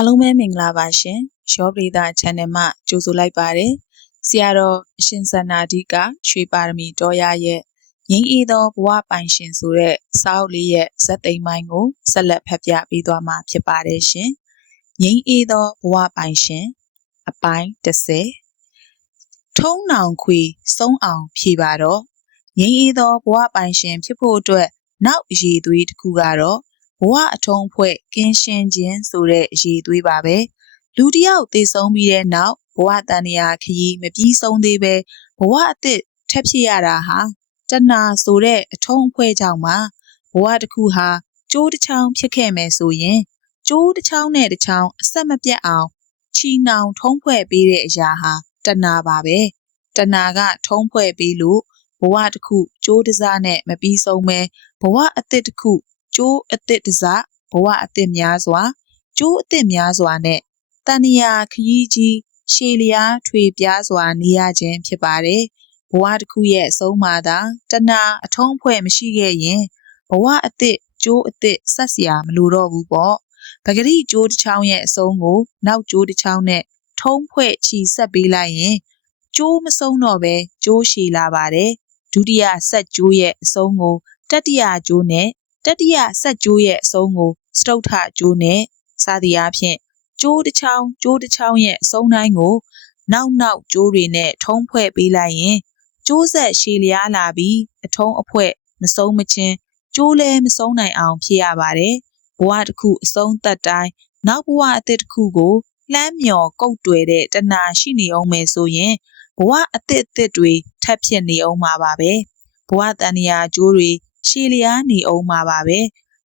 အားလုံးပဲမင်္ဂလာပါရှင်ရောပရိသ channel မှကြိုဆိုလိုက်ပါတယ်ဆရာတော်အရှင်စန္နာဓိကရွှေပါရမီတော်ရရဲ့ငိမ့်အေးသောဘဝပိုင်ရှင်ဆိုတဲ့စာအုပ်လေးရဲ့ဇက်သိမ်းပိုင်းကိုဆက်လက်ဖတ်ပြပေးသွားမှာဖြစ်ပါတယ်ရှင်ငိမ့်အေးသောဘဝပိုင်ရှင်အပိုင်း30ထုံးနောင်ခွေစုံအောင်ဖြေပါတော့ငိမ့်အေးသောဘဝပိုင်ရှင်ဖြစ်ဖို့အတွက်နောက်အရေးသွေးတစ်ခုကတော့ ဘဝအထုံးအဖွဲ့ကင်းရှင်းခြင်းဆိုတဲ့အရေးသွေးပါပဲလူတစ်ယောက်သေဆုံးပြီးတဲ့နောက်ဘဝတန်ရာခရီးမပြီးဆုံးသေးပဲဘဝအသစ်ထပ်ဖြစ်ရတာဟာတဏှာဆိုတဲ့အထုံးအဖွဲ့ကြောင့်ပါဘဝတစ်ခုဟာကျိုးတစ်ချောင်းဖြစ်ခဲ့မယ်ဆိုရင်ကျိုးတစ်ချောင်းနဲ့တစ်ချောင်းအဆက်မပြတ်အောင်ချီနှောင်ထုံးဖွဲ့ပေးတဲ့အရာဟာတဏှာပါပဲတဏှာကထုံးဖွဲ့ပေးလို့ဘဝတစ်ခုကျိုးတစားနဲ့မပြီးဆုံးပဲဘဝအသစ်တစ်ခု ကျိုးအသစ်တစဘဝအသစ်များစွာကျိုးအသစ်များစွာနဲ့တန်ရာခရီးကြီးရှည်လျားထွေပြားစွာနေရခြင်းဖြစ်ပါတယ်ဘဝတစ်ခုရဲ့အဆုံးမှာသာတဏှာအထုံးဖွဲ့မရှိခဲ့ရင်ဘဝအသစ်ကျိုးအသစ်ဆက်စရာမလိုတော့ဘူးပေါ့ပဂရိကျိုးတစ်ချောင်းရဲ့အဆုံးကိုနောက်ကျိုးတစ်ချောင်းနဲ့ထုံးဖွဲ့ချီဆက်ပေးလိုက်ရင်ကျိုးမဆုံးတော့ပဲကျိုးရှည်လာပါတယ်ဒုတိယဆက်ကျိုးရဲ့အဆုံးကိုတတိယကျိုးနဲ့ တတိယဆက်ကျိုးရဲ့အဆုံးကိုစတုထကျိုးနဲ့စသည်အားဖြင့်ကျိုးတစ်ချောင်းကျိုးတစ်ချောင်းရဲ့အဆုံးတိုင်းကို နောက်နောက်ကျိုးတွေနဲ့ထုံးဖွဲ့ပေးလိုက်ရင်ကျိုးဆက်ရှည်လျားလာပြီးအထုံးအဖွဲမဆုံးမချင်းကျိုးလဲမဆုံးနိုင်အောင်ဖြစ်ရပါတယ်ဘဝတစ်ခုအဆုံးသက်တိုင်းနောက်ဘဝအသစ်တစ်ခုကိုလှမ်းမြော်ကုတ်တွယ်တဲ့တဏှာရှိနေအောင်မယ်ဆိုရင်ဘဝအသစ်အသစ်တွေထပ်ဖြစ်နေအောင်မှာပါပဲဘဝတန်ရာကျိုးတွေ ရှည်လျားနေအောင်မှာပါပဲ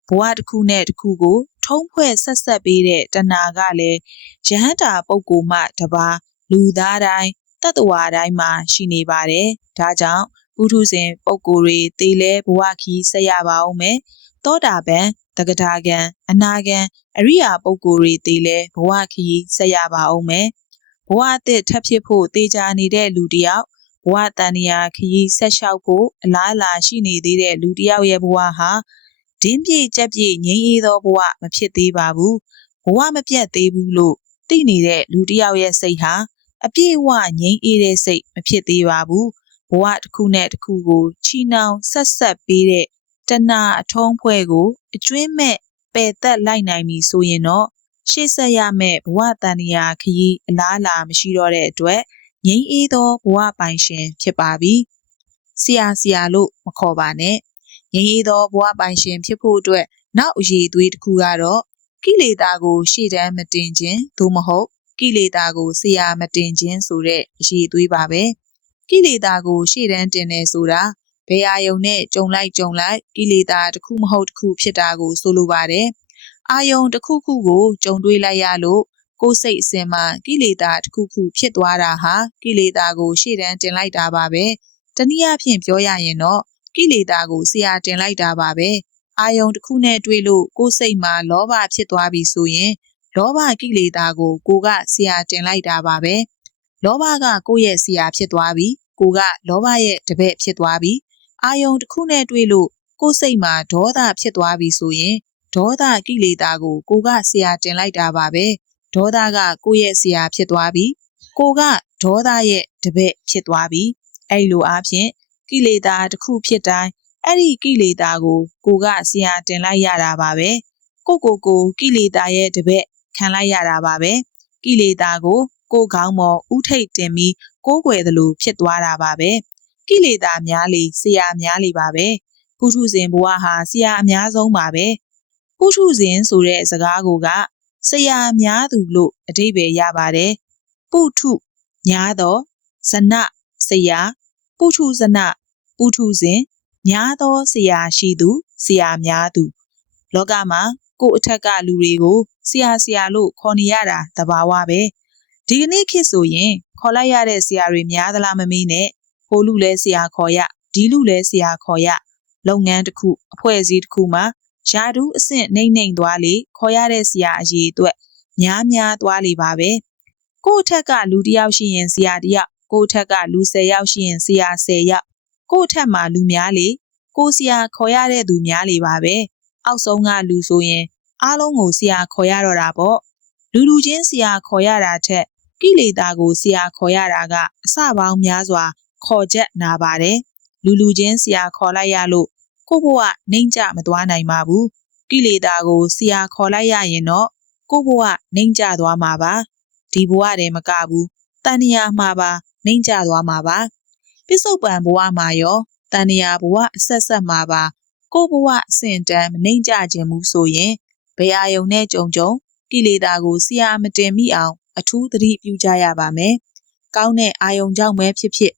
ဘဝတစ်ခုနဲ့တစ်ခုကို ထုံးဖွဲ့ဆက်ဆက်ပေးတဲ့တဏှာကလည်းယဟန္တာပုဂ္ဂိုလ်မှတပါလူသားတိုင်းတတ္တဝါတိုင်းမှာရှိနေပါတယ်ဒါကြောင့်ပုထုဇဉ်ပုဂ္ဂိုလ်တွေသေလဲဘဝခီးဆက်ရပါအောင်မယ်သောတာပန်တဂဒါဂံအနာဂံအရိယာပုဂ္ဂိုလ်တွေသေလဲဘဝခီးဆက်ရပါအောင်မယ်ဘဝအသစ်ထပ်ဖြစ်ဖို့တေချာနေတဲ့လူတစ်ယောက် ဘဝတန်ရာခရီးဆက်လျှောက်ဖို့အလားအလာရှိနေသေးတဲ့လူတစ်ယောက်ရဲ့ဘဝဟာဒင်းပြေကြက်ပြေငြိမ်းအေးသောဘဝမဖြစ်သေးပါဘူးဘဝမပြတ်သေးဘူးလို့သိနေတဲ့လူတစ်ယောက်ရဲ့စိတ်ဟာအပြည့်အဝငြိမ်းအေးတဲ့စိတ်မဖြစ်သေးပါဘူးဘဝတစ်ခုနဲ့တစ်ခုကိုချီနှောင်ဆက်ဆက်ပေးတဲ့တဏှာအထုံးဖွဲ့ကိုအကျွင်းမဲ့ပယ်သက်လိုက်နိုင်ပြီဆိုရင်တော့ရှေ့ဆက်ရမယ့်ဘဝတန်ရာခရီးအလားအလာမရှိတော့တဲ့အတွက် ငြိမ်းအေးသောဘဝပိုင်ရှင်ဖြစ်ပါပြီ။ဆရာဆရာလို့မခေါ်ပါနဲ့။ငြိမ်းအေးသောဘဝပိုင်ရှင်ဖြစ်ဖို့အတွက်နောက်အရေးသွေးတစ်ခုကတော့ကိလေသာကို ရှေ့တန်းမတင်ခြင်းသို့မဟုတ်ကိလေသာကိုဆရာမတင်ခြင်းဆိုတဲ့အရေးသွေးပါပဲ။ကိလေသာကို ရှေ့တန်းတင်နေဆိုတာဘယ်အာယုံနဲ့ကြုံလိုက်ကြုံလိုက်ကိလေသာတစ်ခုမဟုတ်တစ်ခုဖြစ်တာကိုဆိုလိုပါတယ်။အာယုံတစ်ခုခုကိုကြုံတွေ့လိုက်ရလို့ ကိုယ်စိတ်အစဉ်မှာကိလေသာတစ်ခုခုဖြစ်သွားတာဟာကိလေသာကိုရှေ့တန်းတင်လိုက်တာပါပဲတနည်းအားဖြင့်ပြောရရင်တော့ကိလေသာကိုဆရာတင်လိုက်တာပါပဲအာယုံတစ်ခုနဲ့တွေ့လို့ကိုယ်စိတ်မှာလောဘဖြစ်သွားပြီဆိုရင် လောဘကိလေသာကိုကိုကဆရာတင်လိုက်တာပါပဲလောဘကကိုယ့်ရဲ့ဆရာဖြစ်သွားပြီကိုကလောဘရဲ့တပည့်ဖြစ်သွားပြီအာယုံတစ်ခုနဲ့တွေ့လို့ကိုယ်စိတ်မှာဒေါသဖြစ်သွားပြီဆိုရင်ဒေါသကိလေသာကိုကိုကဆရာတင်လိုက်တာပါပဲ ဒေါသကကိုယ့်ရဲ့ဆရာဖြစ်သွားပြီကိုကဒေါသရဲ့တပည့်ဖြစ်သွားပြီအဲ့လိုအားဖြင့်ကိလေသာတစ်ခုဖြစ်တိုင်းအဲ့ဒီကိလေသာကိုကိုကဆရာတင်လိုက်ရတာပါပဲကိုကိုကိုကိလေသာရဲ့တပည့်ခံလိုက်ရတာပါပဲကိလေသာကိုကိုခေါင်းပေါ်ဥထိတ်တင်ပြီးကိုးကွယ်သလိုဖြစ်သွားတာပါပဲကိလေသာများလေဆရာများလေပါပဲပုထုဇဉ်ဘဝဟာဆရာအများဆုံးပါပဲပုထုဇဉ်ဆိုတဲ့စကားကိုက ဆရာများသူလို့အဓိပ္ပာယ်ရပါတယ်ပုထုများသောဇနဆရာပုထုဇနပုထုဇဉ်များသောဆရာရှိသူဆရာများသူ လောကမှာကိုယ်အထက်ကလူတွေကိုဆရာဆရာလို့ခေါ်နေရတာတဘာဝပဲဒီကနေ့ခေတ်ဆိုရင် ခေါ်လိုက်ရတဲ့ဆရာတွေများသလားမမေးနဲ့ဟိုလူလဲဆရာခေါ်ရဒီလူလဲဆရာခေါ်ရလုပ်ငန်းတစ်ခုအဖွဲ့အစည်းတစ်ခုမှာ ယာဒူးအဆင့်နှိမ့်နှိမ့်သွားလေခေါ်ရတဲ့ဆရာအရေးအတွက်များများသွားလေပါပဲကို့အထက်ကလူတစ်ယောက်ရှိရင်ဆရာတစ်ယောက်ကို့အထက်ကလူ10ယောက်ရှိရင်ဆရာ10ယောက်ကို့အထက်မှာလူများလေကိုဆရာခေါ်ရတဲ့သူများလေပါပဲအောက်ဆုံးကလူဆိုရင်အားလုံးကိုဆရာခေါ်ရတော့တာပေါ့လူလူချင်းဆရာခေါ်ရတာထက်ကိလေသာကိုဆရာခေါ်ရတာကအစပေါင်းများစွာ ခေါ်ချက်နာပါတယ်လူလူချင်းဆရာခေါ်လိုက်ရလို့ ကိုယ့်ဘဝနှိမ့်ကြမသွားနိုင်ပါဘူးကိလေသာကိုဆရာခေါ်လိုက်ရရင်တော့ကိုယ့်ဘဝနှိမ့်ကြသွားမှာပါဒီဘဝတည်းမကဘူးတဏှာမှာပါနှိမ့်ကြသွားမှာပါပြစ္ဆုတ်ပံဘဝမှာရောတဏှာဘဝအဆက်ဆက်မှာပါကိုယ့်ဘဝအစဉ်တန်းမနှိမ့်ကြခြင်းဘူးဆိုရင်ဘယ်အာယုံနဲ့ကြုံကြုံကိလေသာကိုဆရာမတင်မိအောင် အထူးသတိပြုကြရပါမယ်။ကောင်းတဲ့အာယုံကြောင့်ပဲဖြစ်ဖြစ်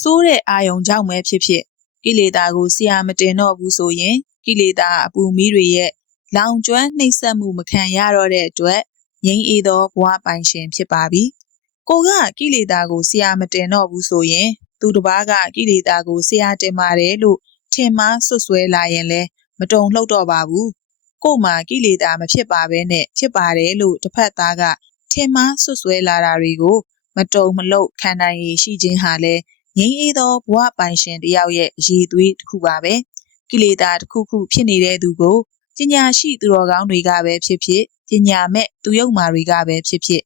ဆိုးတဲ့အာယုံကြောင့်ပဲဖြစ်ဖြစ် ကိလေသာကိုဆရာမတင်တော့ဘူးဆိုရင်ကိလေသာအပူမီးတွေရဲ့လောင်ကျွမ်းနှိပ်စက်မှုမခံရတော့တဲ့အတွက်ငြိမ်းအေးသောဘဝပိုင်ရှင်ဖြစ်ပါပြီ။ကိုကကိလေသာကိုဆရာမတင်တော့ဘူးဆိုရင် သူတစ်ပါးကကိလေသာကိုဆရာတင်ပါတယ်လို့ထင်မှားဆွဆွဲလာရင်လဲမတုံလှုပ်တော့ပါဘူး။ကို့မှာကိလေသာမဖြစ်ပါဘဲနဲ့ဖြစ်ပါတယ်လို့တစ်ဖက်သားကထင်မှားဆွဆွဲလာတာတွေကို မတုံမလှုပ်ခံနိုင်ရရှိခြင်းဟာလဲ ငြိမ်းအေးသောဘဝပိုင်ရှင်တယောက်ရဲ့ရည်သွေးတစ်ခုပါပဲကိလေသာတစ်ခုခုဖြစ်နေတဲ့သူကိုပညာရှိသူတော်ကောင်းတွေကပဲဖြစ်ဖြစ်ပညာမဲ့သူယုံမာတွေကပဲဖြစ်ဖြစ်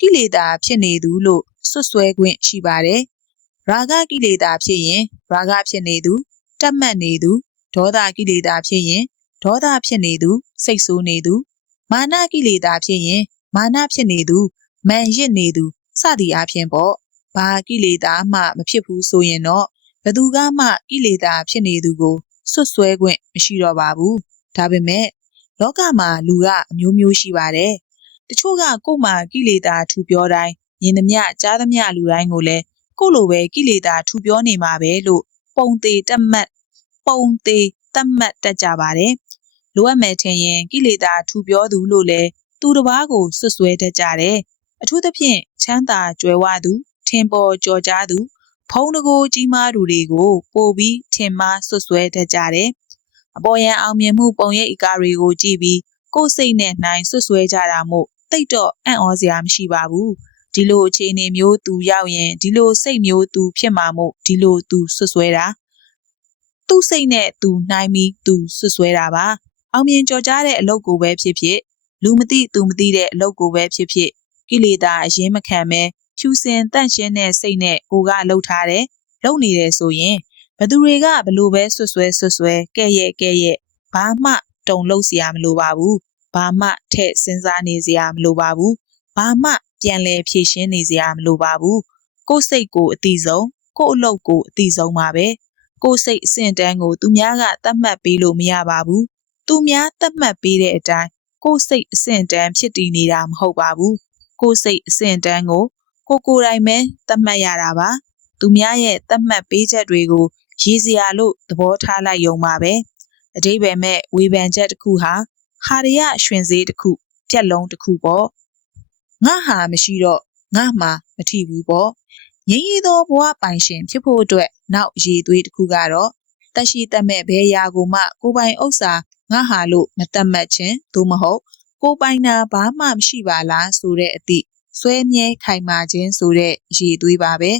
ကိလေသာဖြစ်နေသူလို့ဆွဆွဲခွင့်ရှိပါတယ်ရာဂကိလေသာဖြစ်ရင်ရာဂဖြစ်နေသူတတ်မှတ်နေသူဒေါသကိလေသာဖြစ်ရင်ဒေါသဖြစ်နေသူစိတ်ဆိုးနေသူမာနကိလေသာဖြစ်ရင်မာနဖြစ်နေသူမာန်ရစ်နေသူစသည်အားဖြင့်ပေါ့ ဘာကိလေသာမှမဖြစ်ဘူးဆိုရင်တော့ဘသူကမှကိလေသာဖြစ်နေသူကိုဆွတ်ဆွဲခွင့်မရှိတော့ပါဘူးဒါပေမဲ့လောကမှာလူကအမျိုးမျိုးရှိပါတယ်တချို့ကကို့မှာကိလေသာထူပြောတိုင်းမြင်သမျှကြားသမျှလူတိုင်းကိုလည်းကို့လိုပဲကိလေသာထူပြောနေမှာပဲလို့ပုံသေးတက်မှတ်ပုံသေးတတ်မှတ်တတ်ကြပါတယ်လိုအပ်မယ်ထင်ရင်ကိလေသာထူပြောသူလို့လည်းသူတစ်ပါးကိုဆွတ်ဆွဲတတ်ကြတယ်အထူးသဖြင့်ချမ်းသာကြွယ်ဝသူ ထင်ပေါ်ကြော်ကြားသူဖုံးတကိုကြီးမားသူတွေကို ပို့ပြီးထင်မှားဆွတ်ဆွဲတတ်ကြတယ်အပေါ်ယံအောင်မြင်မှုပုံရိပ်အကာတွေကိုကြည့်ပြီးကိုယ်စိတ်နဲ့နှိုင်းဆွတ်ဆွဲကြတာမို့တိတ်တော့အံ့ဩစရာမရှိပါဘူးဒီလိုအခြေအနေမျိုးသူရောက်ရင်ဒီလိုစိတ်မျိုးသူဖြစ်မှာမို့ဒီလိုသူဆွဆွဲတာသူ့စိတ်နဲ့သူနှိုင်းပြီးသူဆွဆွဲတာပါအောင်မြင်ကြော်ကြားတဲ့အလုပ်ကိုပဲဖြစ်ဖြစ်လူမသိသူမသိတဲ့အလုပ်ကိုပဲဖြစ်ဖြစ်ကိလေသာအရင်မခံမဲ ဖြူစင်တန့်ရှင်းတဲ့စိတ်နဲ့ကိုကလှုပ်ထားတယ်လုပ်နေတယ်ဆိုရင်ဘသူတွေကဘလို့ပဲဆွဆွဲဆွဆွဲကဲ့ရဲ့ကဲ့ရဲ့ဘာမှတုံလို့စရာမလိုပါဘူးဘာမှထဲ့စဉ်းစားနေစရာမလိုပါဘူးဘာမှပြန်လဲဖြည့်ရှင်းနေစရာမလိုပါဘူးကိုယ်စိတ်ကိုအတိဆုံးကိုယ်အလုပ်ကိုအတိဆုံးပါပဲကိုယ်စိတ်အဆင့်တန်းကိုသူများကသတ်မှတ်ပေးလို့မရပါဘူးသူများသတ်မှတ်ပေးတဲ့အတိုင်းကိုယ်စိတ်အဆင့်တန်းဖြစ်တည်နေတာမဟုတ်ပါဘူးကိုယ်စိတ်အဆင့်တန်းကို ကိုကိုယ်တိုင်ပဲသတ်မှတ်ရတာပါသူများရဲ့သတ်မှတ်ပေးချက်တွေကိုရည်စရာလို့သဘောထားလိုက်ရုံပါပဲအတိပယ်မဲ့ဝေဖန်ချက်တစ်ခုဟာဟာရရရွှင်စေးတစ်ခုပြက်လုံးတစ်ခုပေါ့ငါဟာမရှိတော့ငါမှမထီဘူးပေါ့ငြိမ်းရသောဘဝပိုင်ရှင်ဖြစ်ဖို့အတွက်နောက်ရည်သွေးတစ်ခုကတော့တက်ရှိတက်မဲ့ဘယ်ရာကိုမှကိုပိုင်ဥစ္စာငါဟာလို့မတတ်မှတ်ခြင်းသို့မဟုတ်ကိုပိုင်နာဘာမှမရှိပါလားဆိုတဲ့အသည့် ဆွဲမြဲခိုင်မာခြင်းဆိုတဲ့ရည်သွေးပါပဲ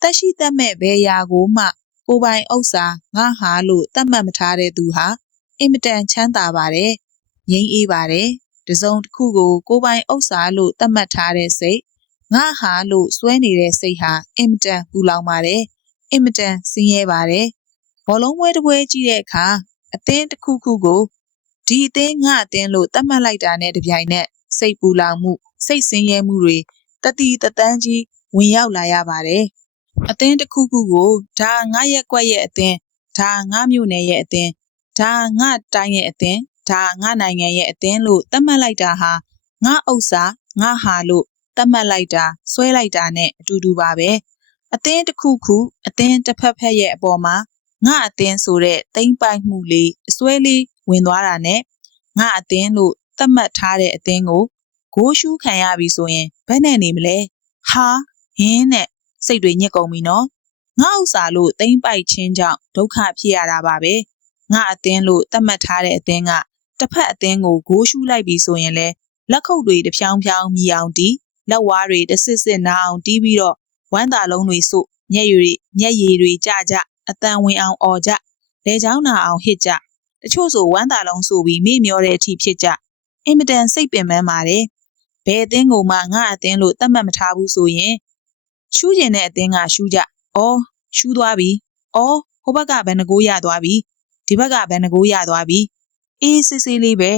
တက်ရှိတက်မဲ့ဘယ်ရာကိုမှ ကိုပိုင်ဥစ္စာငါဟာလို့တတ်မှတ်မထားတဲ့သူဟာအင်မတန်ချမ်းသာပါတယ်ငြိမ်းအေးပါတယ်တစုံတစ်ခုကိုကိုပိုင်ဥစ္စာလို့သတ်မှတ်ထားတဲ့စိတ်ငါဟာလို့စွဲနေတဲ့စိတ်ဟာအင်မတန်ပူလောင်ပါတယ်အင်မတန်ဆင်းရဲပါတယ်ဘောလုံးပွဲတစ်ပွဲကြည့်တဲ့အခါအသင်းတစ်ခုခုကိုဒီအသင်းငါအသင်းလို့သတ်မှတ်လိုက်တာနဲ့တပြိုင်နက်စိတ်ပူလောင်မှု စိတ်ဆင်းရဲမှုတွေတတိတတန်းကြီးဝင်ရောက်လာရပါတယ်အသင်းတစ်ခုခုကိုဒါငါရဲ့ကွက်ရဲ့အသင်းဒါငါမြို့နယ်ရဲ့အသင်းဒါငါတိုင်းရဲ့အသင်းဒါငါနိုင်ငံရဲ့အသင်းလို့သတ်မှတ်လိုက်တာဟာငါဥစ္စာငါဟာလို့သတ်မှတ်လိုက်တာဆွဲလိုက်တာနဲ့အတူတူပါပဲအသင်းတစ်ခုခုအသင်းတစ်ဖက်ဖက်ရဲ့အပေါ်မှာငါအသင်းဆိုတဲ့တိမ့်ပိုက်မှုလေးအစွဲလေးဝင်သွားတာနဲ့ငါအသင်းလို့သတ်မှတ်ထားတဲ့အသင်းကို ဂိုးရှူးခံရပြီဆိုရင်ဘယ်နဲ့နေမလဲဟာဟင်းနဲ့စိတ်တွေညစ်ကုန်ပြီနော်ငါဥစ္စာလို့တိမ့်ပိုက်ခြင်းကြောင့်ဒုက္ခဖြစ်ရတာပါပဲငါအသင်းလို့သတ်မှတ်ထားတဲ့အသင်းကတစ်ဖက်အသင်းကိုဂိုးရှူးလိုက်ပြီးဆိုရင်လဲလက်ခုပ်တွေတဖြောင်းဖြောင်းမြည်အောင်တီးလက်ဝါးတွေတဆစ်စစ်နာအောင်တီးပြီးတော့ဝမ်းသာလုံးတွေစို့ညက်ရည်ညက်ရည်တွေကြကြအတန်ဝင်အောင်អော်ကြလေချောင်းနာအောင်ဟစ်ကြတချို့ဆိုဝမ်းသာလုံးဆိုပြီးမေ့မျောတဲ့အထိဖြစ်ကြအင်မတန်စိတ်ပင်ပန်းပါတယ် ဘယ်အသင်းကိုမှငါအသင်းလို့သတ်မှတ်မထားဘူးဆိုရင်ရှူးကျင်တဲ့အသင်းကရှူးကြ။အော်ရှူးသွားပြီ။အော်ဟိုဘက်ကဘယ်နှကိုးရသွားပြီ။ဒီဘက်ကဘယ်နှကိုးရသွားပြီ။အေးစစ်စစ်လေးပဲ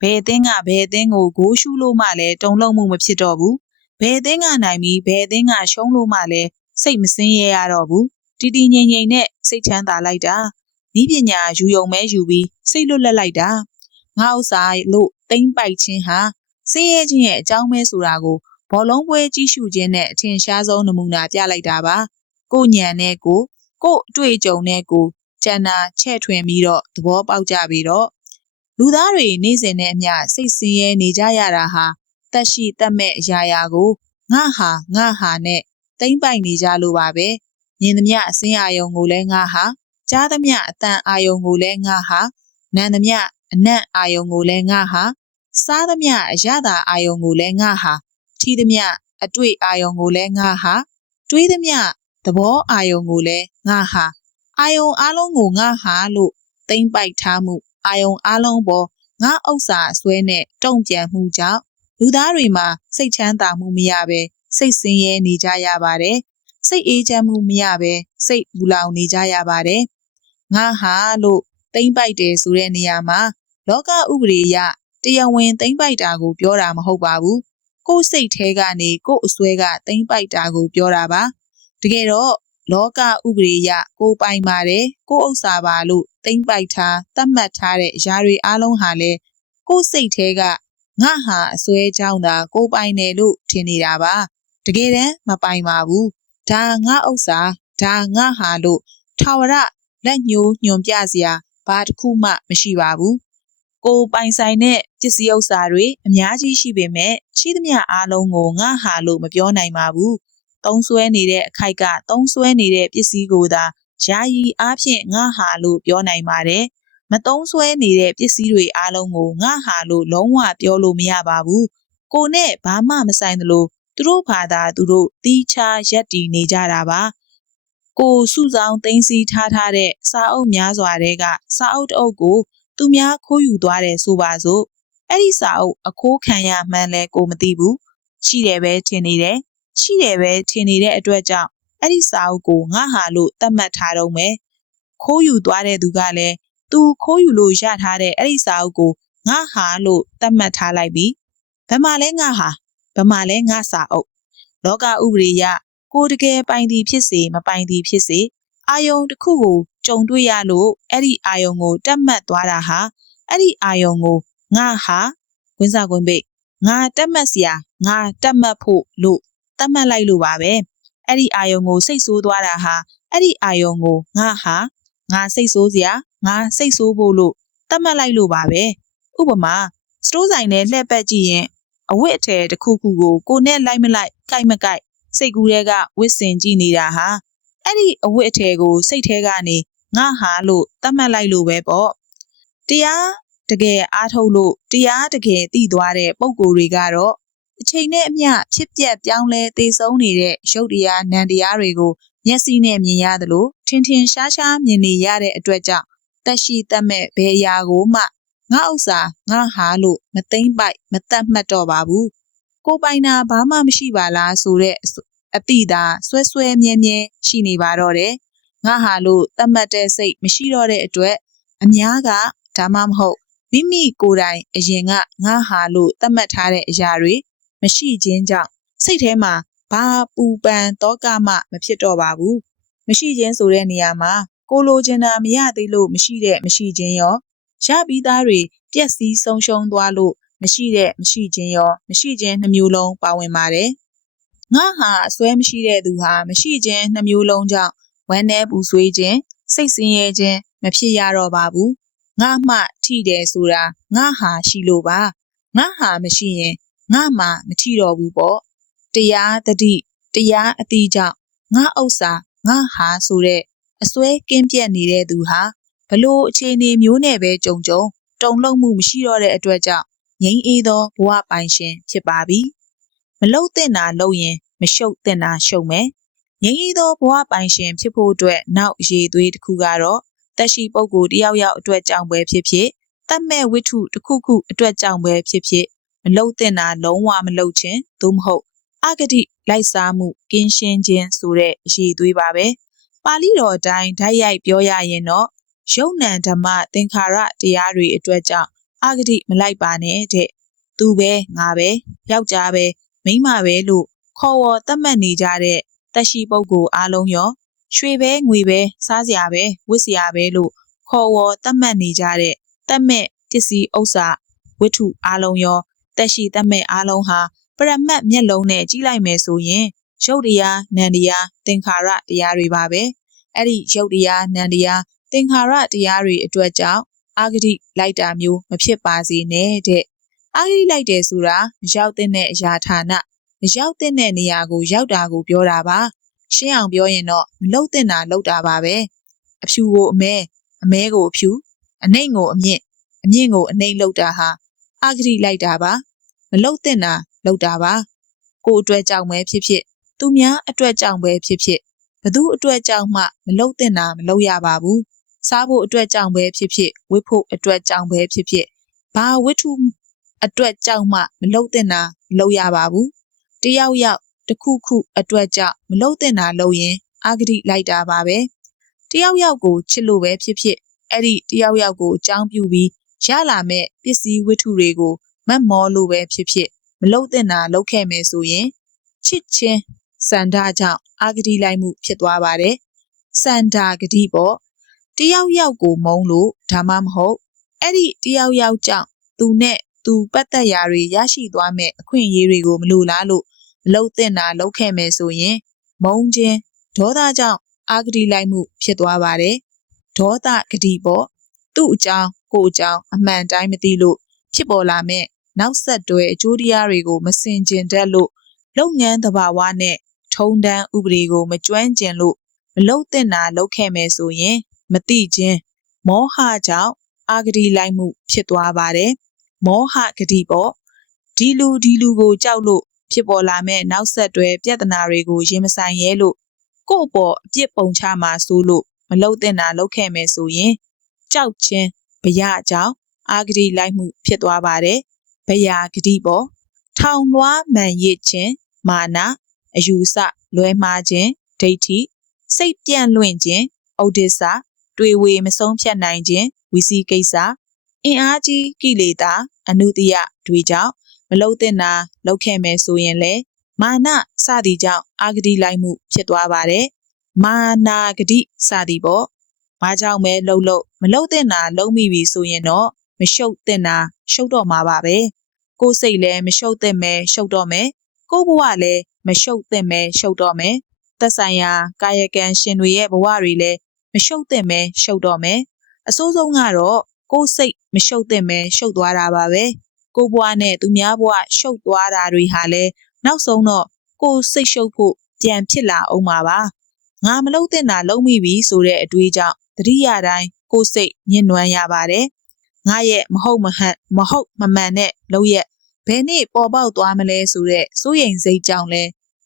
ဘယ်အသင်းကဘယ်အသင်းကိုဂိုးရှူးလို့မှလည်းတုံလုံးမှုမဖြစ်တော့ဘူး။ဘယ်အသင်းကနိုင်ပြီးဘယ်အသင်းကရှုံးလို့မှလည်းစိတ်မစင်းရဲရတော့ဘူး။တီတီငိမ့်ငိမ့်နဲ့စိတ်ချမ်းသာလိုက်တာ။ဤပညာယူယုံမဲယူပြီးစိတ်လွတ်လပ်လိုက်တာ။ငါဥစ္စာလို့တိမ့်ပိုက်ခြင်းဟာ စင်းရဲခြင်းရဲ့အကြောင်းပဲဆိုတာကိုဘောလုံးပွဲကြီးရှုခြင်းနဲ့အထင်ရှားဆုံးနမူနာပြလိုက်တာပါကိုညံနဲ့ကိုကိုအတွေ့အကြုံနဲ့ကိုကျန်တာချဲ့ထွင်ပြီးတော့သဘောပေါက်ကြပြီးတော့လူသားတွေနေ့စဉ်နဲ့အမျှစိတ်ဆင်းရဲနေကြရတာဟာတက်ရှိတက်မဲ့အရာရာကိုငါဟာငါဟာနဲ့တိမ့်ပိုက်နေကြလို့ပါပဲမြင်သမျှအစင်းအာယုံကိုလည်းငါဟာကြားသမျှအတန်အာယုံကိုလည်းငါဟာနာသမျှအနံ့အာယုံကိုလည်းငါဟာ စားသမျှအရသာအာယုံကိုလည်းငါဟာထီးသမျှအတွေ့အာယုံကိုလည်းငါဟာတွေးသမျှသဘောအာယုံကိုလည်းငါဟာအာယုံအလုံးကိုငါဟာလို့သိမ့်ပိုက်ထားမှုအာယုံအလုံးပေါ်ငါဥစ္စာအစွဲနဲ့တုံ့ပြန်မှုကြောင့်လူသားတွေမှာစိတ်ချမ်းသာမှုမရဘဲစိတ်ဆင်းရဲနေကြရပါတယ်စိတ်အေးချမ်းမှုမရဘဲစိတ်ဘူလောင်နေကြရပါတယ်ငါဟာလို့သိမ့်ပိုက်တယ်ဆိုတဲ့နေရာမှာလောကဥပဒေအရ တရားဝင်သိမ့်ပိုက်တာကိုပြောတာမဟုတ်ပါဘူးကိုယ်စိတ်ထဲကနေကိုယ်အစွဲကသိမ့်ပိုက်တာကိုပြောတာပါတကယ်တော့လောကဥပဒေအရကိုယ်ပိုင်ပါတယ်ကိုယ်ဥစ္စာပါလို့သိမ့်ပိုက်ထားသတ်မှတ်ထားတဲ့အရာတွေအလုံးဟာလေကိုယ်စိတ်ထဲကငါဟာအစွဲကြောင်းတာကိုယ်ပိုင်တယ်လို့ထင်နေတာပါတကယ်တမ်းမပိုင်ပါဘူးဒါငါဥစ္စာဒါငါဟာလို့ထာဝရလက်ညှိုးညွန်ပြစရာဘာတစ်ခုမှမရှိပါဘူး ကိုပိုင်ဆိုင်တဲ့ပစ္စည်းဥစ္စာတွေအများကြီးရှိပေမဲ့ရှိသမျှအားလုံးကိုငါဟာလို့မပြောနိုင်ပါဘူး။သုံးဆွဲနေတဲ့အခိုက်ကသုံးဆွဲနေတဲ့ပစ္စည်းကိုသာယာယီအားဖြင့်ငါဟာလို့ပြောနိုင်ပါတယ်။မသုံးဆွဲနေတဲ့ပစ္စည်းတွေအားလုံးကိုငါဟာလို့လုံးဝပြောလို့မရပါဘူး။ကိုနဲ့ဘာမှမဆိုင်သလိုသူတို့ဘာသာသူတို့တီးခြားရက်တည်နေကြတာပါ။ကိုစုဆောင်သိမ်းဆည်းထားထားတဲ့စာအုပ်များစွာတွေကစာအုပ်တအုပ်ကို သူများခိုးယူသွားတယ်ဆိုပါစို့အဲ့ဒီစာအုပ်အခိုးခံရမှန်းလဲကိုမသိဘူးရှိတယ်ပဲထင်နေတယ်ရှိတယ်ပဲထင်နေတဲ့အတွက်ကြောင့်အဲ့ဒီစာအုပ်ကိုငါဟာလို့သတ်မှတ်ထားတော့မယ်ခိုးယူသွားတဲ့သူကလည်းသူခိုးယူလို့ရထားတဲ့အဲ့ဒီစာအုပ်ကိုငါဟာလို့သတ်မှတ်ထားလိုက်ပြီဘယ်မှာလဲငါဟာဘယ်မှာလဲငါစာအုပ်လောကဥပဒေရကိုတကယ်ပိုင်သည်ဖြစ်စေမပိုင်သည်ဖြစ်စေအာယုံတစ်ခုကို ကြုံတွေ့ရလို့အဲ့ဒီအာယုံကိုတက်မှတ်သွားတာဟာအဲ့ဒီအာယုံကိုငါဟာဝင်းစားကွင်းပိတ်ငါတက်မှတ်စရာငါတက်မှတ်ဖို့လို့တတ်မှတ်လိုက်လို့ပါပဲအဲ့ဒီအာယုံကိုစိတ်ဆိုးသွားတာဟာအဲ့ဒီအာယုံကိုငါဟာငါစိတ်ဆိုးစရာငါစိတ်ဆိုးဖို့လို့တတ်မှတ်လိုက်လို့ပါပဲဥပမာစတိုးဆိုင်နဲ့လှည့်ပတ်ကြည့်ရင်အဝတ်အထည်တစ်ခုခုကိုကိုနဲ့လိုက်မလိုက်ကြိုက်မကြိုက်စိတ်ကူးတွေကဝစ်စင်ကြည့်နေတာဟာအဲ့ဒီအဝတ်အထည်ကိုစိတ်ထဲကနေ ငါဟာလို့သတ်မှတ်လိုက်လို့ပဲပေါ့တရားတကယ်အားထုတ်လို့တရားတကယ်သိသွားတဲ့ပုံကိုယ်တွေကတော့အချိန်နဲ့အမျှဖြစ်ပျက်ပြောင်းလဲသေဆုံးနေတဲ့ရုပ်တရားနံတရားတွေကိုမျက်စိနဲ့မြင်ရသလိုထင်ထင်ရှားရှားမြင်နေရတဲ့အတွက်ကြောင့်တက်ရှိတတ်မဲ့ဘယ်အရာကိုမှငါဥစ္စာငါဟာလို့မသိမ့်ပိုက်မတတ်မှတ်တော့ပါဘူးကိုပိုင်တာဘာမှမရှိပါလားဆိုတဲ့အတိသာဆွဲဆွဲမြဲမြဲရှိနေပါတော့တယ် ငါဟာလို့တတ်မှတ်တဲ့စိတ်မရှိတော့တဲ့အတွက်အများကဒါမှမဟုတ်မိမိကိုယ်တိုင်အရင်ကငါဟာလို့သတ်မှတ်ထားတဲ့အရာတွေမရှိခြင်းကြောင့်စိတ်ထဲမှာဘာပူပန်တောကမှမဖြစ်တော့ပါဘူးမရှိခြင်းဆိုတဲ့နေရာမှာကိုလိုချင်တာမရသေးလို့မရှိတဲ့မရှိခြင်းရောရပြီးသားတွေပျက်စီးဆုံးရှုံးသွားလို့မရှိတဲ့မရှိခြင်းရောမရှိခြင်းနှမျိုးလုံးပါဝင်ပါတယ်ငါဟာအစွဲမရှိတဲ့သူဟာမရှိခြင်းနှမျိုးလုံးကြောင့် ဝမ်းနည်းပူဆွေးခြင်းစိတ်ဆင်းရဲခြင်းမဖြစ်ရတော့ပါဘူးငါမှထိတယ်ဆိုတာငါဟာရှိလို့ပါငါဟာမရှိရင်ငါမှမထိတော့ဘူးပေါ့တရားတတိတရားအတိကြောင့်ငါဥစ္စာငါဟာဆိုတဲ့အစွဲကင်းပြတ်နေတဲ့သူဟာဘလို့အခြေအနေမျိုးနဲ့ပဲကြုံကြုံတုံလုံးမှုမရှိတော့တဲ့အတွက်ကြောင့်ငြိမ်းအေးသောဘဝပိုင်ရှင်ဖြစ်ပါပြီမလုတ်တဲ့နာလုတ်ရင်မရှုပ်တဲ့နာရှုပ်မယ် ငြိမ်းအေးသောဘဝပိုင်ရှင်ဖြစ်ဖို့အတွက်နောက်အရေးသွေးတစ်ခုကတော့တက်ရှိပုဂ္ဂိုလ်တယောက်ယောက်အတွက်ကြောင့်ပဲဖြစ်ဖြစ်တတ်မဲ့ဝိထုတစ်ခုခုအတွက်ကြောင့်ပဲဖြစ်ဖြစ်မလုတ်တင်တာလုံးဝမလုတ်ခြင်းသို့မဟုတ်အဂတိလိုက်စားမှုကင်းရှင်းခြင်းဆိုတဲ့အရေးသွေးပါပဲပါဠိတော်အတိုင်းဓာတ်ရိုက်ပြောရရင်တော့ယုံ nant ဓမ္မသင်္ခါရတရားတွေအတွက်ကြောင့်အဂတိမလိုက်ပါနဲ့တဲ့သူပဲငါပဲယောက်ျားပဲမိန်းမပဲလို့ခေါ်ဝေါ်သတ်မှတ်နေကြတဲ့ တက်ရှိပုဂ္ဂိုလ်အားလုံးရောရွှေပဲငွေပဲစားစရာပဲဝတ်စရာပဲလို့ခေါ်ဝေါ်သတ်မှတ်နေကြတဲ့တတ်မဲ့ပစ္စည်းဥစ္စာဝတ္ထုအားလုံးရောတက်ရှိတတ်မဲ့အားလုံးဟာပရမတ်မျက်လုံးနဲ့ကြည့်လိုက်မယ်ဆိုရင်ရုပ်တရားနံတရားသင်္ခါရတရားတွေပါပဲအဲ့ဒီရုပ်တရားနံတရားသင်္ခါရတရားတွေအတွက်ကြောင့်အာဂတိလိုက်တာမျိုးမဖြစ်ပါစေနဲ့တဲ့အာဂတိလိုက်တယ်ဆိုတာမရောက်တဲ့အရာဌာန မရောက်တဲ့နေရာကိုရောက်တာကိုပြောတာပါရှင်းအောင်ပြောရင်တော့မလုတ်တဲ့တာလုတ်တာပါပဲအဖြူကိုအမဲအမဲကိုအဖြူအနှိမ့်ကိုအမြင့်အမြင့်ကိုအနှိမ့်လုတ်တာဟာအာဂတိလိုက်တာပါမလုတ်တဲ့တာလုတ်တာပါကိုယ်အတွက်ကြောင့်ပဲဖြစ်ဖြစ်သူများအတွက်ကြောင့်ပဲဖြစ်ဖြစ်ဘသူအတွက်ကြောင့်မှမလုတ်တဲ့တာမလုတ်ရပါဘူးစားဖို့အတွက်ကြောင့်ပဲဖြစ်ဖြစ်ဝတ်ဖို့အတွက်ကြောင့်ပဲဖြစ်ဖြစ်ဘာဝတ္ထုအတွက်ကြောင့်မှမလုတ်တဲ့တာမလုတ်ရပါဘူး တယောက်ယောက်တစ်ခုခုအတွက်ကြောင့်မလုတ်တဲ့တာလုပ်ရင်အာဂတိလိုက်တာပါပဲတယောက်ယောက်ကိုချစ်လို့ပဲဖြစ်ဖြစ်အဲ့ဒီတယောက်ယောက်ကိုအကြောင်းပြုပြီးရလာမဲ့ပစ္စည်းဝတ္ထုတွေကိုမတ်မောလို့ပဲဖြစ်ဖြစ်မလုတ်တဲ့တာလုတ်ခဲ့မယ်ဆိုရင်ချစ်ချင်းစန္ဒကြောင့်အာဂတိလိုက်မှုဖြစ်သွားပါတယ်စန္ဒဂတိပေါ့တယောက်ယောက်ကိုမုန်းလို့ဒါမှမဟုတ်အဲ့ဒီတယောက်ယောက်ကြောင့်သူနဲ့ သူပတ်သက်ရာတွေရရှိသွားမဲ့အခွင့်အရေးတွေကိုမလိုလားလို့မလုတ်တဲ့တာလုတ်ခဲ့မယ်ဆိုရင် မုန်းခြင်းဒေါသကြောင့်အာဂတိလိုက်မှုဖြစ်သွားပါတယ်ဒေါသဂတိပေါ့သူ့အကြောင်းကိုယ်အကြောင်းအမှန်တိုင်းမသိလို့ဖြစ်ပေါ်လာမဲ့နောက်ဆက်တွဲအကျိုးတရားတွေကိုမစင်ကျင်တတ်လို့လုပ်ငန်းသဘာဝနဲ့ထုံတန်းဥပဒေကိုမကျွမ်းကျင်လို့မလုတ်တဲ့တာလုတ်ခဲ့မယ်ဆိုရင်မတိခြင်းမောဟကြောင့်အာဂတိလိုက်မှုဖြစ်သွားပါတယ် မောဟဂတိပေါ့ဒီလူဒီလူကိုကြောက်လို့ဖြစ်ပေါ်လာမဲ့နောက်ဆက်တွဲပြဿနာတွေကိုရင်မဆိုင်ရဲလို့ကိုယ့်အပေါ်အပြစ်ပုံချမှာဆိုလို့မလုတ်တဲ့တာလုတ်ခဲ့မယ်ဆိုရင်ကြောက်ခြင်းဗျာကြောင့်အာဂတိလိုက်မှုဖြစ်သွားပါတယ်ဗျာဂတိပေါ့ထောင်လွှားမှန်ရစ်ခြင်းမာနအယူဆလွဲမှားခြင်းဒိဋ္ဌိစိတ်ပြန့်လွင့်ခြင်းဩဒိစ္စတွေဝေမဆုံးဖြတ်နိုင်ခြင်းဝီစီကိစ္စ အင်အားကြီးကိလေသာအနုတ္တိယတွေကြောင့်မလုတ်တဲ့နာလုတ်ခဲ့မယ်ဆိုရင်လေမာနစသည်ကြောင့်အာဂတိလိုက်မှုဖြစ်သွားပါတယ်မာနာဂတိစသည်ပေါ့ဘာကြောင့်ပဲလှုပ်လှုပ်မလှုပ်တဲ့နာလုံးမိပြီဆိုရင်တော့မရှုပ်တဲ့နာရှုပ်တော့မှာပါပဲကိုယ်စိတ်လည်းမရှုပ်တဲ့မဲရှုပ်တော့မယ်ကိုယ်ဘဝလည်းမရှုပ်တဲ့မဲရှုပ်တော့မယ်သက်ဆိုင်ရာကာယကံရှင်တွေရဲ့ဘဝတွေလည်းမရှုပ်တဲ့မဲရှုပ်တော့မယ်အစိုးဆုံးကတော့ ကိုယ်စိတ်မရှုပ်တဲ့မဲရှုပ်သွားတာပါပဲကိုယ်ဘဝနဲ့သူများဘဝရှုပ်သွားတာတွေဟာလည်းနောက်ဆုံးတော့ကိုယ်စိတ်ရှုပ်ဖို့ပြန်ဖြစ်လာအောင်ပါပါငါမလုပ်တဲ့နာလုံးမိပြီဆိုတဲ့အတွေးကြောင့်တတိယတိုင်းကိုယ်စိတ်ညှဉ်းနှွမ်းရပါတယ်ငါရဲ့မဟုတ်မဟန်မဟုတ်မမှန်တဲ့လောက်ရက်ဘယ်နေ့ပေါ်ပေါက်သွားမလဲဆိုတဲ့စိုးရိမ်စိတ်ကြောင့်လဲ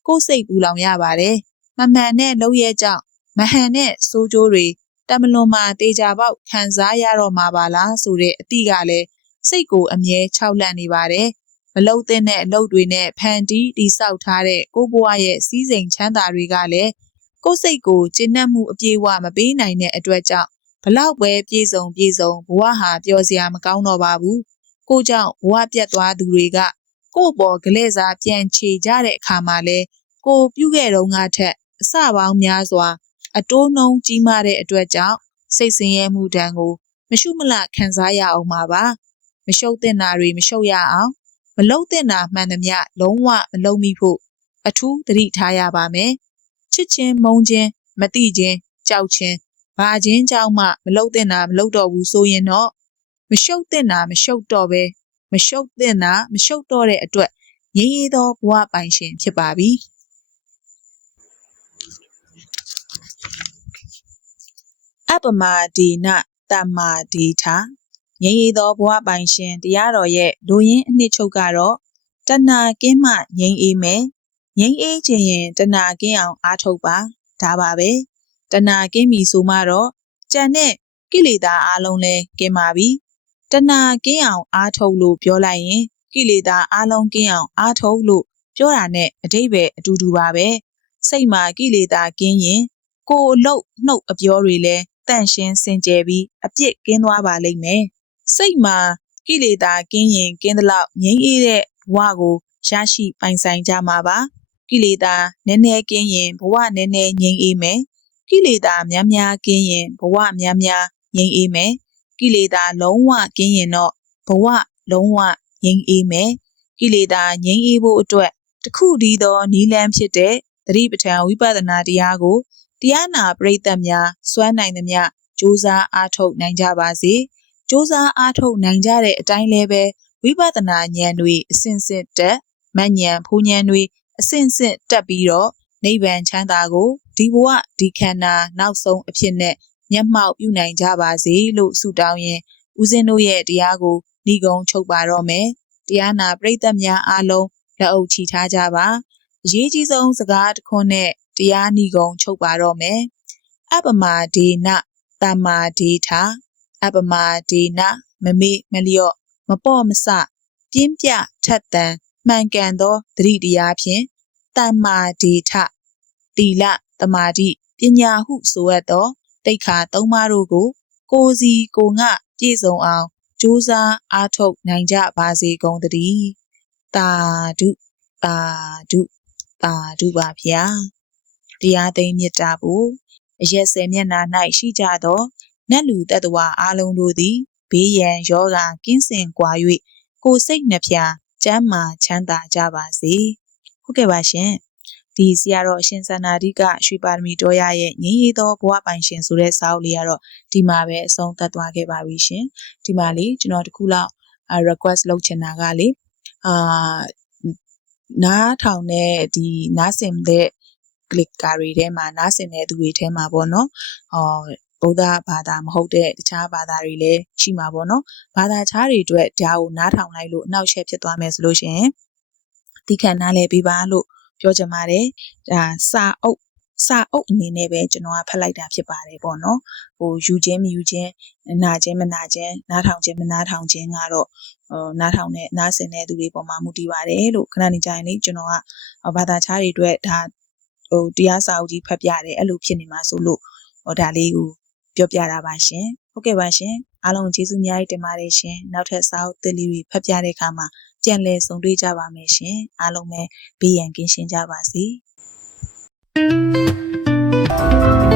ကိုယ်စိတ်ပူလောင်ရပါတယ်မမှန်တဲ့လောက်ရက်ကြောင့်မဟန်တဲ့စိုးကြိုးတွေ တမလွန်မှာတေချာပေါက်ခံစားရတော့မှာပါလားဆိုတဲ့အတိကလည်းစိတ်ကိုအမြဲခြောက်လန့်နေပါတယ်မလုံတဲ့အလုပ်တွေနဲ့ဖန်တီးတိဆောက်ထားတဲ့ကိုဘွားရဲ့စီးစိမ်ချမ်းသာတွေကလည်းကိုယ်စိတ်ကိုကျဉ်တ်မှုအပြေအဝမပေးနိုင်တဲ့အတွက်ကြောင့်ဘလောက်ပဲပြေဆုံးပြေဆုံးဘဝဟာပျော်စရာမကောင်းတော့ပါဘူးကိုကြောင့်ဘဝပြတ်သွားသူတွေကကို့ပေါ်ဂလဲစားပြန်ချေကြတဲ့အခါမှာလဲကိုပြုခဲ့တော့ငါထက်အစပေါင်းများစွာ အတိုးနှုံးကြီးမားတဲ့အတွက်ကြောင့်စိတ်ဆင်းရဲမှုတန်းကိုမရှုမလခံစားရအောင်ပါပါမရှုပ်တဲ့နာတွေမရှုပ်ရအောင်မလုံတဲ့နာမှန်သမျှလုံးဝမလုံမိဖို့အထူးသတိထားရပါမယ်ချစ်ချင်းမုန်းချင်းမတိချင်းကြောက်ချင်းဘာချင်းကြောင့်မှမလုံတဲ့နာမလုံတော့ဘူးဆိုရင်တော့မရှုပ်တဲ့နာမရှုပ်တော့ပဲမရှုပ်တဲ့နာမရှုပ်တော့တဲ့အတွက်ရင်းရည်သောဘဝပိုင်ရှင်ဖြစ်ပါပြီ အပမဒီနတမ္မာဒီထာငြိမ်းရည်သောဘဝပိုင်ရှင်တရားတော်ရဲ့လူရင်းအနှစ်ချုပ်ကတော့တဏှာကင်းမှငြိမ်းအေးမယ်ငြိမ်းအေးခြင်းရင်တဏှာကင်းအောင်အားထုတ်ပါဒါပါပဲတဏှာကင်းပြီဆိုမှတော့ကြံတဲ့ကိလေသာအလုံးလဲကင်းပါပြီတဏှာကင်းအောင်အားထုတ်လို့ပြောလိုက်ရင်ကိလေသာအလုံးကင်းအောင်အားထုတ်လို့ပြောတာနဲ့အတိတ်ပဲအတူတူပါပဲစိတ်မှာကိလေသာကင်းရင်ကိုယ်အလုတ်နှုတ်အပြောတွေလည်း တန့်ရှင်းစင်ကြယ်ပြီးအပြစ်ကင်းသွားပါလိမ့်မယ်စိတ်မှာကိလေသာကင်းရင်ကင်းသလောက်ငြိမ်းအေးတဲ့ဘဝကိုရရှိပိုင်ဆိုင်ကြမှာပါကိလေသာနည်းနည်းကင်းရင်ဘဝနည်းနည်းငြိမ်းအေးမယ်ကိလေသာများများကင်းရင်ဘဝများများငြိမ်းအေးမယ်ကိလေသာလုံးဝကင်းရင်တော့ဘဝလုံးဝငြိမ်းအေးမယ်ကိလေသာငြိမ်းအေးဖို့အတွက်တစ်ခုတည်းသောနီလန်းဖြစ်တဲ့သတိပဋ္ဌာန်ဝိပဿနာတရားကို တရားနာပရိသတ်များစွမ်းနိုင်သမျှကြိုးစားအားထုတ်နိုင်ကြပါစေကြိုးစားအားထုတ်နိုင်ကြတဲ့အတိုင်းလည်းပဲဝိပဿနာဉာဏ်တွေအစဉ်စဉ်တက်မဉဏ်ဖူဉဏ်တွေအစဉ်စဉ်တက်ပြီးတော့နိဗ္ဗာန်ချမ်းသာကိုဒီဘဝဒီခန္ဓာနောက်ဆုံးအဖြစ်နဲ့မျက်မှောက်ပြုနိုင်ကြပါစေလို့ဆုတောင်းရင်ဦးဇင်းတို့ရဲ့တရားကိုဏိဂုံချုပ်ပါတော့မယ်တရားနာပရိသတ်များအားလုံးလက်အုပ်ချီထားကြပါအရေးကြီးဆုံးစကားတစ်ခွန်းနဲ့ တရားဏိဂုံချုပ်ပါတော့မယ်အပမဒေနတမ္မာဒေထာအပမဒေနမမေ့မလျော့မပေါ့မဆပြင်းပြထက်တန်မှန်ကန်သောသတိတရားဖြင့်တမ္မာဒေထတီလတမာတိပညာဟုဆိုအပ်သောတိခါသုံးပါးတို့ကို ကိုယ်စီကိုငှပြည့်စုံအောင်ကြိုးစားအားထုတ်နိုင်ကြပါစေကုန်သတည်းတာဓုတာဓုတာဓုပါဗျာ တရားသိမ်းမြတ်တာကိုအရက်ဆယ်မျက်နှာ၌ရှိကြသောနတ်လူတ attva အားလုံးတို့သည်ဘေးရန်ယောဂကင်းစင်ကွာ၍ကိုယ်စိတ်နှဖျားကျမ်းမာချမ်းသာကြပါစေဟုတ်ကဲ့ပါရှင်ဒီဆရာတော်အရှင်သန္နာဓိကရွှေပါရမီတော်ရရဲ့ငြိမ်းရသောဘဝပိုင်ရှင်ဆိုတဲ့စာအုပ်လေးကတော့ဒီမှာပဲအဆုံးသတ်သွားခဲ့ပါပြီရှင်ဒီမှာလေကျွန်တော်တခုလောက် request လုပ်ချင်တာကလေအာနားထောင်တဲ့ဒီနားဆင်တဲ့ click ကာတွေထဲမှာ နားဆင်တဲ့သူတွေထဲမှာပေါ့နော်ဟောဗုဒ္ဓဘာသာမဟုတ်တဲ့တခြားဘာသာတွေလည်းရှိမှာပေါ့နော်ဘာသာခြားတွေအတွက်ဒါကိုနားထောင်လိုက်လို့အနောက်ရှက်ဖြစ်သွားမယ်ဆိုလို့ရှိရင်ဒီခံနားလဲပေးပါလို့ပြောချင်ပါတယ်ဒါစာအုပ်စာအုပ်အနေနဲ့ပဲကျွန်တော်ကဖတ်လိုက်တာဖြစ်ပါတယ်ပေါ့နော်ဟိုယူခြင်းမယူခြင်းနာခြင်းမနာခြင်းနားထောင်ခြင်းမနားထောင်ခြင်းကတော့ဟိုနားထောင်တဲ့နားဆင်တဲ့သူတွေပေါ်မှာမူတည်ပါတယ်လို့ခဏနေကြရင်လေကျွန်တော်ကဘာသာခြားတွေအတွက်ဒါ ဟိုတရားစာအုပ်ကြီးဖတ်ပြတယ်အဲ့လိုဖြစ်နေမှာဆိုလို့ဟိုဒါလေးကိုပြောပြတာပါရှင်ဟုတ်ကဲ့ပါရှင်အားလုံးကျေးဇူးအများကြီးတင်ပါတယ်ရှင်နောက်ထပ်စာအုပ်သစ်လေးတွေဖတ်ပြတဲ့အခါမှာပြန်လည်ဆုံတွေ့ကြပါမယ်ရှင်အားလုံးပဲဘေးရန်ကင်းရှင်းကြပါစေ Thank you.